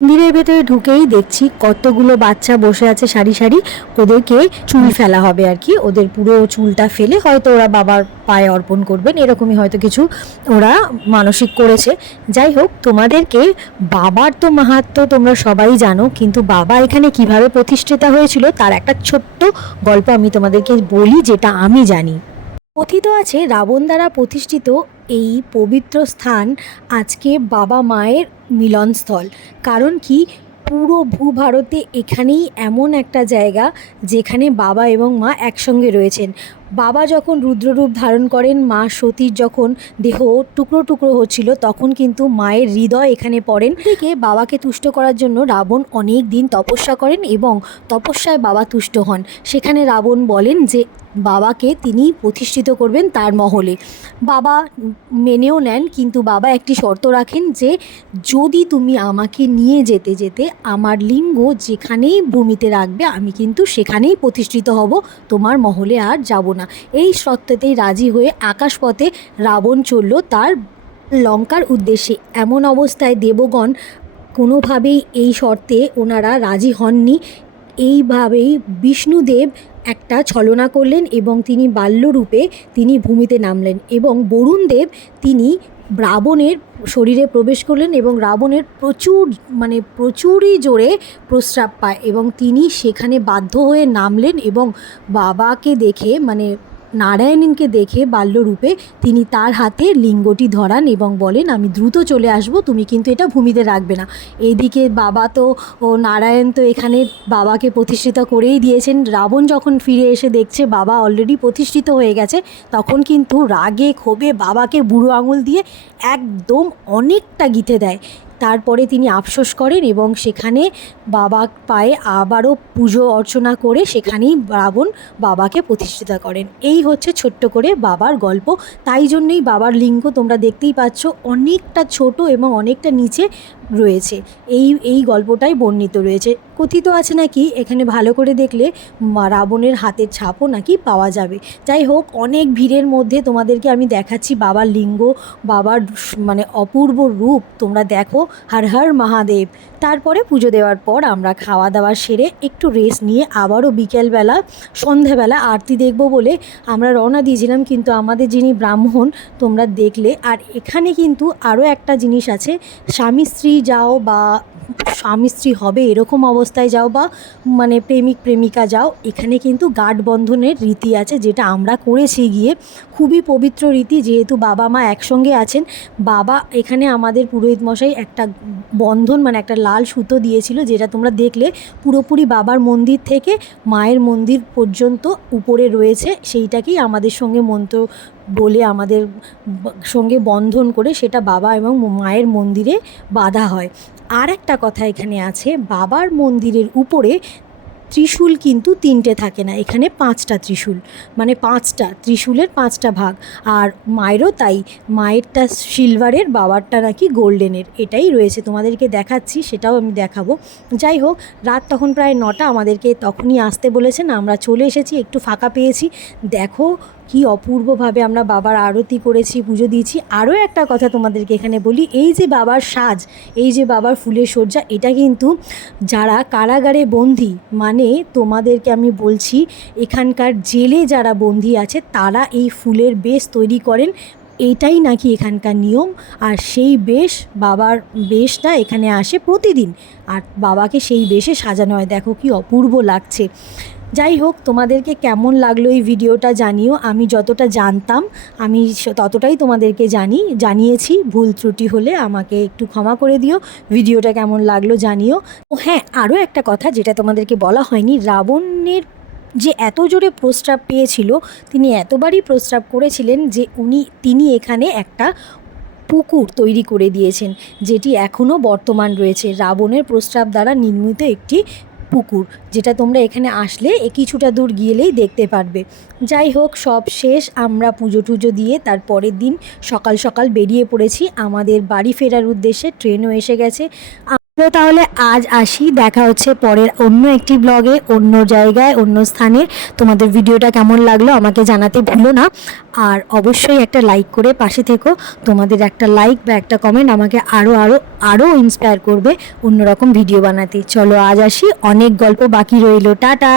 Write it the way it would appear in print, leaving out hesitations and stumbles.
মন্দিরের ভেতরে ঢুকেই দেখছি কতগুলো বাচ্চা বসে আছে সারি সারি। ওদেরকে চুল ফেলা হবে আর কি, ওদের পুরো চুলটা ফেলে হয়তো ওরা বাবার পায়ে অর্পণ করবেন, এরকমই হয়তো কিছু ওরা মানসিক করেছে। যাই হোক, তোমাদেরকে বাবার তো মাহাত্ম্য তোমরা সবাই জানো, কিন্তু বাবা এখানে কিভাবে প্রতিষ্ঠিত হয়েছিল তার একটা ছোট্ট গল্প আমি তোমাদেরকে বলি, যেটা আমি জানি। কথিত আছে রাবণ দ্বারা প্রতিষ্ঠিত এই পবিত্র স্থান আজকে বাবা মায়ের মিলনস্থল। কারণ কি, পুরো ভূভারতে এখানেই এমন একটা জায়গা যেখানে বাবা এবং মা একসঙ্গে রয়েছেন। বাবা যখন রুদ্ররূপ ধারণ করেন, মা সতীর যখন দেহ টুকরো টুকরো হচ্ছিল, তখন কিন্তু মায়ের হৃদয় এখানে পড়েন। থেকে বাবাকে তুষ্ট করার জন্য রাবণ অনেক দিন তপস্যা করেন এবং তপস্যায় বাবা তুষ্ট হন। সেখানে রাবণ বলেন যে বাবাকে তিনি প্রতিষ্ঠিত করবেন তার মহলে। বাবা মেনেও নেন, কিন্তু বাবা একটি শর্ত রাখেন যে যদি তুমি আমাকে নিয়ে যেতে যেতে আমার লিঙ্গ যেখানেই ভূমিতে রাখবে আমি কিন্তু সেখানেই প্রতিষ্ঠিত হব, তোমার মহলে আর যাব না। এই শর্তেতেই রাজি হয়ে আকাশপথে রাবণ চলল তার লঙ্কার উদ্দেশ্যে। এমন অবস্থায় দেবগণ কোনোভাবেই এই শর্তে ওনারা রাজি হননি। এইভাবেই বিষ্ণুদেব একটা ছলনা করলেন এবং তিনি বাল্যরূপে তিনি ভূমিতে নামলেন, এবং বরুণদেব তিনি রাবণের শরীরে প্রবেশ করলেন এবং রাবণের প্রচুরই জোরে প্রস্রাব পায় এবং তিনি সেখানে বাধ্য হয়ে নামলেন এবং বাবাকে দেখে নারায়ণকে দেখে বাল্যরূপে তিনি তার হাতে লিঙ্গটি ধরান এবং বলেন আমি দ্রুত চলে আসব, তুমি কিন্তু এটা ভূমিতে রাখবে না। এইদিকে বাবা তো নারায়ণ তো এখানে বাবাকে প্রতিষ্ঠিত করেই দিয়েছেন। রাবণ যখন ফিরে এসে দেখছে বাবা অলরেডি প্রতিষ্ঠিত হয়ে গেছে, তখন কিন্তু রাগে ক্ষোভে বাবাকে বুড়ো আঙুল দিয়ে একদম অনেকটা গিঁথে দেয়। তারপরে তিনি আফসোস করেন এবং সেখানে বাবার পায়ে আবারও পুজো অর্চনা করে সেখানেই রাবণ বাবাকে প্রতিষ্ঠিত করেন। এই হচ্ছে ছোট্ট করে বাবার গল্প। তাই জন্যেই বাবার লিঙ্গ তোমরা দেখতেই পাচ্ছ অনেকটা ছোট এবং অনেকটা নিচে রয়েছে। এই গল্পটাই বর্ণিত রয়েছে। কথিত আছে নাকি এখানে ভালো করে দেখলে রাবণের হাতের ছাপও নাকি পাওয়া যাবে। যাই হোক, অনেক ভিড়ের মধ্যে তোমাদেরকে আমি দেখাচ্ছি বাবার লিঙ্গ, বাবার অপূর্ব রূপ তোমরা দেখো। হর হর মহাদেব। তারপরে পুজো দেওয়ার পর আমরা খাওয়া দাওয়া সেরে একটু রেস্ট নিয়ে আবারও বিকেলবেলা সন্ধেবেলা আরতি দেখব বলে আমরা রওনা দিয়েছিলাম, কিন্তু আমাদের যিনি ব্রাহ্মণ তোমরা দেখলে। আর এখানে কিন্তু আরও একটা জিনিস আছে, স্বামী স্ত্রী যাও বা স্বামী স্ত্রী হবে এরকম অবস্থায় যাও বা প্রেমিক প্রেমিকা যাও, এখানে কিন্তু গাঁট বন্ধনের রীতি আছে, যেটা আমরা করেছি গিয়ে। খুবই পবিত্র রীতি, যেহেতু বাবা মা একসঙ্গে আছেন। বাবা এখানে আমাদের পুরোহিত মশাই একটা বন্ধন একটা লাল সুতো দিয়েছিল, যেটা তোমরা দেখলে পুরোপুরি বাবার মন্দির থেকে মায়ের মন্দির পর্যন্ত উপরে রয়েছে। সেইটাকেই আমাদের সঙ্গে মন্ত্র বলে আমাদের সঙ্গে বন্ধন করে সেটা বাবা এবং মায়ের মন্দিরে বাঁধা হয়। আর একটা কথা এখানে আছে, বাবার মন্দিরের উপরে ত্রিশূল কিন্তু 3টে থাকে না, এখানে 5টা ত্রিশূল, 5টা ত্রিশূলের 5টা ভাগ। আর মায়েরও তাই, মায়েরটা সিলভারের, বাবারটা নাকি গোল্ডেনের। এটাই রয়েছে, তোমাদেরকে দেখাচ্ছি, সেটাও আমি দেখাবো। যাই হোক, রাত তখন প্রায় 9টা, আমাদেরকে তখনই আসতে বলেছেন, আমরা চলে এসেছি, একটু ফাঁকা পেয়েছি। দেখো কি অপূর্বভাবে আমরা বাবার আরতি করেছি, পুজো দিয়েছি। আরও একটা কথা তোমাদেরকে এখানে বলি, এই যে বাবার সাজ, এই যে বাবার ফুলের সজ্জা, এটা কিন্তু যারা কারাগারে বন্দী, তোমাদেরকে আমি বলছি এখানকার জেলে যারা বন্দী আছে তারা এই ফুলের বেশ তৈরি করেন। এইটাই নাকি এখানকার নিয়ম। আর সেই বেশ, বাবার বেশটা এখানে আসে প্রতিদিন, আর বাবাকে সেই বেশে সাজানো হয়। দেখো কি অপূর্ব লাগছে। যাই হোক, তোমাদেরকে কেমন লাগলো এই ভিডিওটা জানিও। আমি যতটা জানতাম আমি ততটাই তোমাদেরকে জানিয়েছি। ভুল ত্রুটি হলে আমাকে একটু ক্ষমা করে দিও। ভিডিওটা কেমন লাগলো জানিও। ও হ্যাঁ, আরও একটা কথা যেটা তোমাদেরকে বলা হয়নি, রাবণের যে এত জোরে প্রস্রাব পেয়েছিল, তিনি এতবারই প্রস্রাব করেছিলেন যে তিনি এখানে একটা পুকুর তৈরি করে দিয়েছেন, যেটি এখনও বর্তমান রয়েছে। রাবণের প্রস্রাব দ্বারা নির্মিত একটি পুকুর, যেটা তোমরা এখানে আসলে কিছুটা দূর গিয়েলেই দেখতে পারবে। যাই হোক, সব শেষ, আমরা পুজো টুজো দিয়ে তার পরের দিন সকাল সকাল বেরিয়ে পড়েছি আমাদের বাড়ি ফেরার উদ্দেশ্যে। ট্রেনও এসে গেছে। তো তাহলে আজ আসি, দেখা হচ্ছে পরের অন্য একটি ব্লগে, অন্য জায়গায়, অন্য স্থানে। তোমাদের ভিডিওটা কেমন লাগলো আমাকে জানাতে ভুলো না, আর অবশ্যই একটা লাইক করে পাশে থেকো। তোমাদের একটা লাইক বা একটা কমেন্ট আমাকে আরও আরও আরও ইন্সপায়ার করবে অন্যরকম ভিডিও বানাতে। চলো আজ আসি, অনেক গল্প বাকি রইলো, টাটা।